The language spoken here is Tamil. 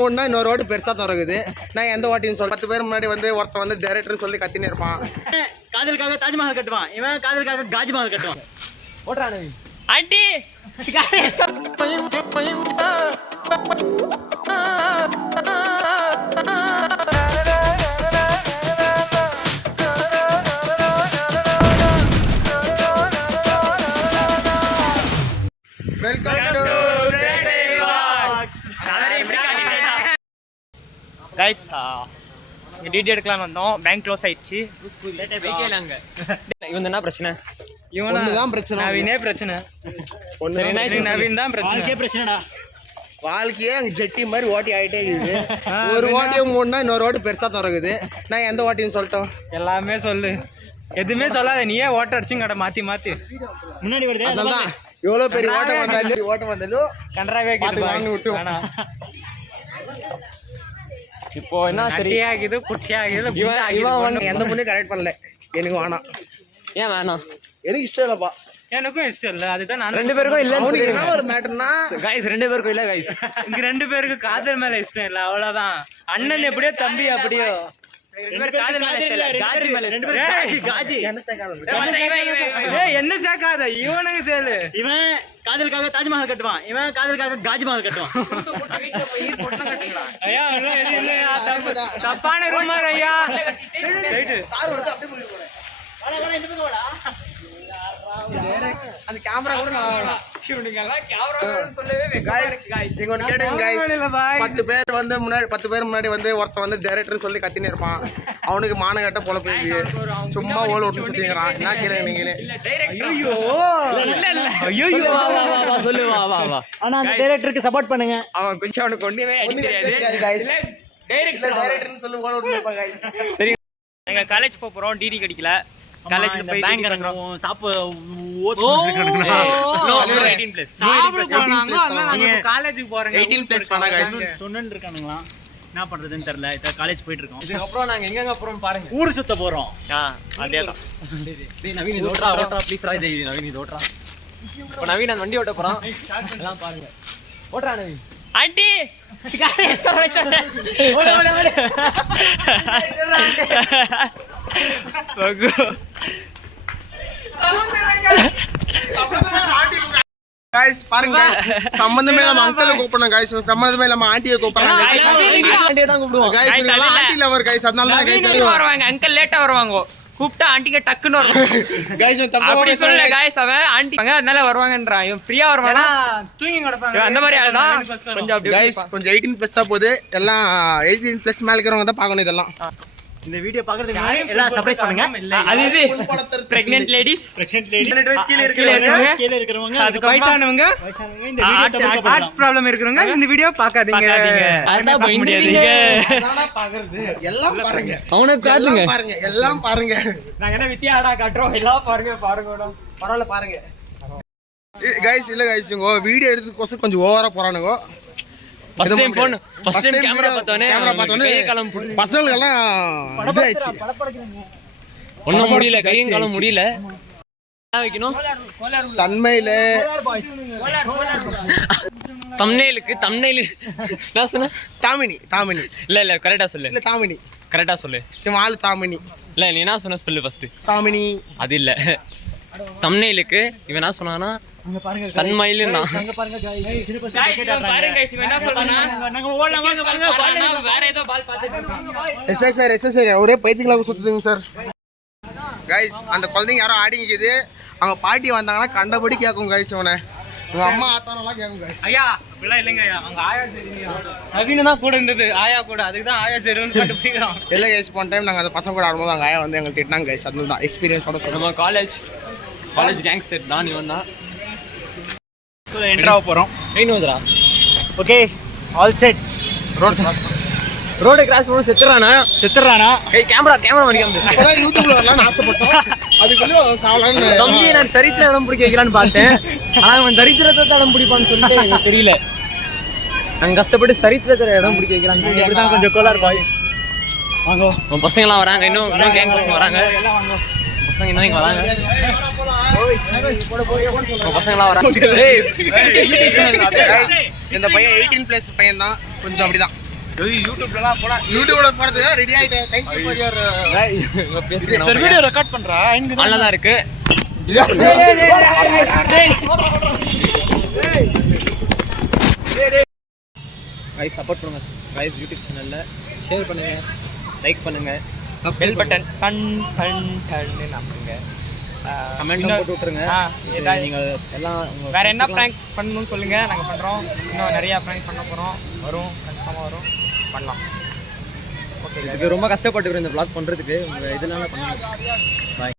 மூணுனா இன்னொரு ஓட்டு பெருசா திறக்குது. நான் எந்த ஓட்டின்னு சொல்ல 10 பேர் முன்னாடி வந்து ஒருத்தன் வந்து டைரக்டர்னு சொல்லி கத்தினே இருப்பான். காதலுக்காக தாஜ்மஹால் கட்டுவான், இவன் காதலுக்காக காஜ்மஹால் கட்டுவான். ஓட்றானே aunty welcome to guys DD எடுக்கலாம்னு வந்தோம். பேங்க் க்ளோஸ் ஆயிடுச்சு. இவன் என்ன பிரச்சனை? இவன்தான் பிரச்சனை. நவீனே பிரச்சனை. நவீன் தான் பிரச்சனைடா. வாழ்க்கையே அங்க ஜெட்டி மாதிரி ஓட்டி ஆகிட்டே இருக்குது. ஒரு ஓட்டியும் மூணுனா இன்னொரு ஓட்டு பெருசா திறக்குது. நான் எந்த ஓட்டின்னு சொல்லிட்டோம்? எல்லாமே சொல்லு, எதுவுமே சொல்லாத. நீயே ஓட்ட அடிச்சு கடை மாத்தி முன்னாடி வருது. அதான் எவ்வளவு பெரிய ஓட்டம் வந்தாலும் கன்றாவே விட்டு இப்போ என்ன சரியாகுது குட்டியாகுது. எந்த பொண்ணையும் கரெக்ட் பண்ணல. எனக்கு வேணாம். ஏன் வேணாம்? எனக்கு இஷ்டம் இல்லப்பா. எனக்கும் இஷ்டம் இல்ல. அதுதான் நான் 2 பேருக்கும் இல்ல. என்ன ஒரு மேட்டர்னா गाइस 2 பேருக்கும் இல்ல गाइस. இங்க 2 பேருக்கு காதல் மேல இஷ்டம் இல்ல, அவ்வளவுதான். அண்ணன் எப்படியோ தம்பி அப்படியோ. என்ன சேர்க்காத இவனுக்கு சேலு. இவன் காதலுக்காக தாஜ்மஹால் கட்டுவான், இவன் காதலுக்காக காஜ்மஹால் கட்டுவான். ஐயா தப்பான ரூமர் ஐயா. அந்த கேமரா கூட நல்லா பத்து பேர் முன்னாடி வந்து ஒருத்தன் வந்து டைரக்டர்னு சொல்லி கத்தினே இருப்பான். அவனுக்கு மானகட்ட பொழப்பு சும்மா ஓல விட்டு சுத்திக்கிறான். என்ன கேளுங்க நீங்க? ஆனா அந்த டைரக்டருக்கு சப்போர்ட் பண்ணுங்க. அவன் கொஞ்சம் அவனுக்கு ஒண்ணுமே அடி தெரியாது. டைரக்டர்னு சொல்லி ஓல விட்டு இருப்பான் गाइस. சரி, எங்க காலேஜ் போறோம். டிடி கிடைக்கல. காலேஜ்ல போய் பேங்க் இறங்குறோம். சாப்பு காலேஜுக்கு போறோம். 18+ பண்ணா गाइस. தொண்ணன் இருக்கானுங்களா? என்ன பண்றதுன்னு தெரியல. இத காலேஜ் போயிட்டு இருக்கோம். இதுக்கு அப்புறம் நாங்க எங்க போறோம் பாருங்க. ஊர் சுத்த போறோம். அதேதான். டேய் நவீன் இது ஓட்றா ப்ளீஸ் ராய். டேய் நவீன் இது ஓட்றா. இப்போ நவீன் அந்த வண்டி ஓட்ட போறான். எல்லாம் பாருங்க. ஓட்றா நவீன். ஆண்டி गाइस பாருங்க गाइस, சம்பந்தமே நம்ம அங்கிளை கூப்பிடணும் गाइस, சம்பந்தமே நம்ம ஆண்டியை கூப்பிடறாங்க. ஆண்டியை தான் கூப்பிடுவோம் गाइस, நீங்க ஆண்டி லவர் गाइस, அதனால தான் गाइस வருவாங்க. அங்கிள் லேட்டா வருவாங்க. கூப்பிட்டா ஆண்டிக்கு டக்குன்னு வருவாங்க. गाइस தப்பா அப்படி சொல்லல गाइस, அவன் ஆண்டி அதனால வருவாங்கன்றான். இவன் ஃப்ரீயா வருவானா? தூங்கி கிடப்பாங்க. அந்த மாதிரி ஆளா கொஞ்சம் அப்படி गाइस கொஞ்சம் 18+ போகுது. எல்லாம் 18+ மேல இருக்கறவங்க தான் பார்க்கணும் இதெல்லாம். இந்த வீடியோ பார்க்கிறதுக்கு முன்னாடி எல்லாம் சர்ப்ரைஸ் பண்ணுங்க. அது இது பிரெக்னன்ட் லேடிஸ் 18 வயசு கீழ இருக்கிறவங்க, அதுக்கு வயசானவங்க இந்த வீடியோ தவிர்க்க ஹார்ட் ப்ராப்ளம் இருக்கிறவங்க இந்த வீடியோ பார்க்காதீங்க. அதான் போய் முடியாதீங்க. நானா பாக்குறது எல்லாம் பாருங்க. அவனை காட்டுங்க. பாருங்க எல்லாம் பாருங்க. நாங்க என்ன வித்தியாடா காட்றோம். எல்லாம் பாருங்க பரவாயில்ல பாருங்க. गाइस இல்ல गाइस உங்க வீடியோ எடுத்துக்கோசம் கொஞ்சம் ஓவரா போறானுங்க. ஃபர்ஸ்ட் டைம் கேமரா பார்த்தோனே பசங்களுக்கு எல்லாம் இதாயிடுச்சு. ஒண்ணும் முடியல, கையும் காலும் முடியல. என்ன வைக்கணும்? தன்மையில தம்ப்நெயிலுக்கு நான் சொன்ன தாமினி இல்ல கரெக்டா சொல்லு. இல்ல தாமினி கரெக்டா சொல்லு. ஆளு தாமினி இல்ல நீ என்ன சொன்ன சொல்லு ஃபர்ஸ்ட். தாமினி அது இல்ல. தம்ப்நெயிலுக்கு இவன் என்ன சொன்னானா தன்மையில நான் அங்க பாருங்க गाइस. பாருங்க गाइस இவன் என்ன சொல்றானா நாங்க ஓடலாம் வாங்க பாருங்க. வேற ஏதோ பால் பார்த்துட்டு இருக்கோம். எஸ்எஸ்ஆர் ஒரே பைத்தியங்களா சுத்துதுங்க சார். गाइस அந்த குழந்தைங்க யாரோ ஆடிங்குது. அவங்க பாட்டி வந்தாங்கன்னா கண்டபடி கேட்கும் गाइस. இவனை உங்க அம்மா ஆத்தானலாம் கேட்கும் गाइस. ஐயா அப்படிலாம் இல்லங்க ஐயா, அவங்க ஆயா சரிங்க. நவீன தான் கூட இருந்தது ஆயா கூட, அதுக்கு தான் ஆயா சரின்னு கண்டுபிடிக்கிறோம். இல்ல गाइस போன டைம் நாங்க அந்த பசங்க கூட ஆடும்போது அவங்க ஆயா வந்து எங்களை திட்டினாங்க गाइस. அதுதான் எக்ஸ்பீரியன்ஸோட சொல்றோம். நம்ம காலேஜ் கேங்ஸ்டர் தான் இவன் தான். ஸ்கூல்ல என்டர் ஆக போறோம். ட்ரெயின் வந்துடா. Okay all set. ரோட கிராஸ் பண்ணி செத்துறானா? ஏய் கேமரா மடிக்காம அதான் யூடியூப்ல வரலாம்னு ஆசைப்பட்டோம். அதுக்குள்ள சாவலாம்னு தம்பி நான் சரித்திர இடம் பிடிக்க வைக்கலான்னு பார்த்தேன். ஆனா அவன் சரித்திரத்தை இடம் பிடிப்பான்னு சொல்லிட்டு எனக்கு தெரியல. நாங்கள் கஷ்டப்பட்டு சரித்திரத்தை இடம் பிடிக்க வைக்கலான்னு சொல்லி இப்படி தான் கொஞ்சம் கோலார் பாய்ஸ். வாங்க உன் பசங்களாம் வராங்க. இன்னும் கேங் பசங்க வராங்க. பசங்க இன்னும் இங்கே வராங்க. பசங்களாம் வராங்க. இந்த பையன் 18+ பையன் தான். கொஞ்சம் அப்படிதான் யூடியூப்லலாம் போலாம். யூடியூப்ல போறதுக்கு ரெடி ஆயிட்டேன். Thank you for your sir video record பண்றா. நல்லா தான் இருக்கு. கைஸ் சப்போர்ட் பண்ணுங்க கைஸ், யூடியூப் சேனல்ல ஷேர் பண்ணுங்க, லைக் பண்ணுங்க, பெல் பட்டன் டன் டன் டன்னு நம்புங்க, கமெண்ட் போட்டு விட்டுருங்க. நீங்க எல்லாம் வேற என்ன பிராங்க் பண்ணணும்னு சொல்லுங்க, நாங்க பண்றோம். இன்னும் நிறைய பிராங்க் பண்ண போறோம், வரும் கன்ஃபார்மா வரும், பண்ணலாம். ஓகே, இதுக்கு ரொம்ப கஷ்டப்பட்டுக்கிறோம் இந்த vlog பண்றதுக்கு. உங்க இதெல்லாம் பண்ணுங்க. பாய்.